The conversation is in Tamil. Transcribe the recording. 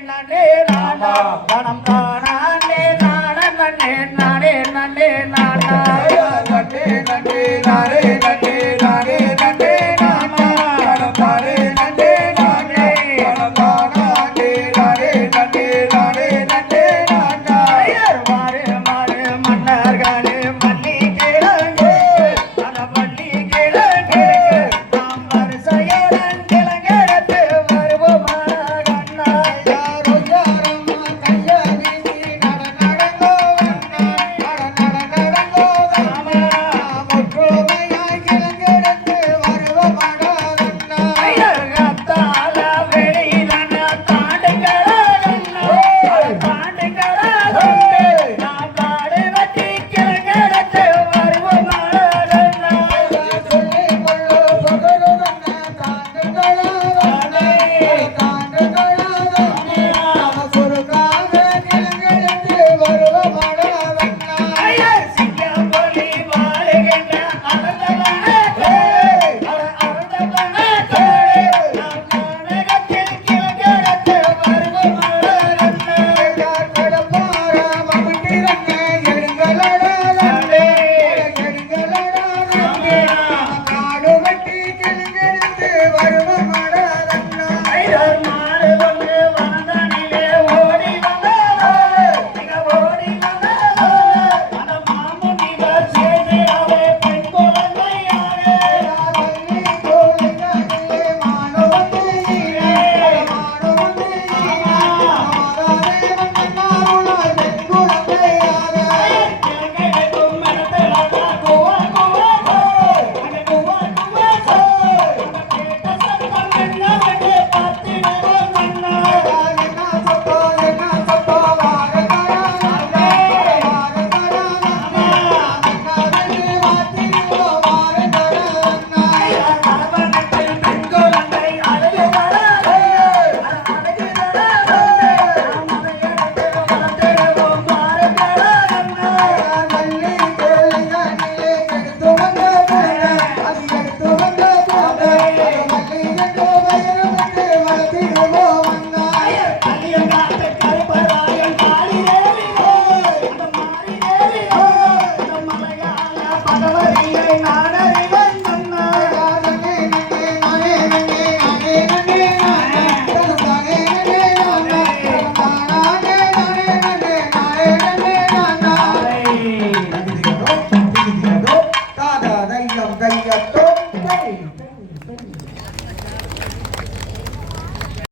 நன்னே நானா கணம் தானே நானே நன்னே நானே நன்னே நானா நன்னே நன்னே நானே நன்னே நானே நன்னே நானா கணம் தானே நன்னே நானே கணம் தானே நானே நன்னே நானே நன்னே நானா மாறு மாறு மன்னர்களே மல்லி கிழங்கு அந்த மல்லி கிழங்கு நாம் வரிசையுடன் கிழங்கெடுத்து வருவோம் கண்ணா யாரோ யாரம்மா கையடிச்சு நடங்கோ நடங்கோ ஒற்றுமையாய் கிழங்கெடுத்து வருவோம் கண்ணா கத்தால வெளியிலன தாண்டுங்களா தாண்டுங்களா நாம் பாடு வட்டி கிழங்கெடுத்து வருவோம் கண்ணா சொல்லி கொள்ளு பகருவன தாண்டுங்களா தாண்டுங்களா சுருக்காக கிழங்கெடுத்து வருவோம் கண்ணா சிங்கம் போலி வாழுகின்ற அறந்தவனே அறந்தவனே நாம் நாடகத்தில் கிழங்கெடுத்து வருவோம் கண்ணா கடப்பார மகுட்டிரங்க எடுங்களடா காடு வெட்டி கிழங்கெடுத்து வருவோம் கண்ணா மாடு வந்து வந்தனிலே ஓடி வந்தாரோ மிக ஓடி வந்தாரோ அந்த மாமுனிவர் சேர்ந்து அவை பெண் குழந்தையாக வள்ளி தோழிகளிலே மானவந்தியிலே மானவந்தியிலே பெண் குழந்தையாக கிழங்கெடுக்கும் மரத்தலா குவா குவா அந்த குவா குவா அந்த கேட்ட சத்தம் என்னவென்று பார்த்திடுவோம் கண்ணா என்ன சத்தோ வாரதரா கண்ணாதே வாத்திடுவோம் வாரதரா அரவணைப்பில் பெண் குழந்தை அழுகுதரா அழுகுதரா நாம் அதையடுத்து வளர்த்திடுவோம் வாரதரா கண்ணா வள்ளி தோழிகளிலே எடுத்து வந்த அது எடுத்து வந்த வள்ளி என்ற வயிறு விட்டு வளர்த்திடுவோம்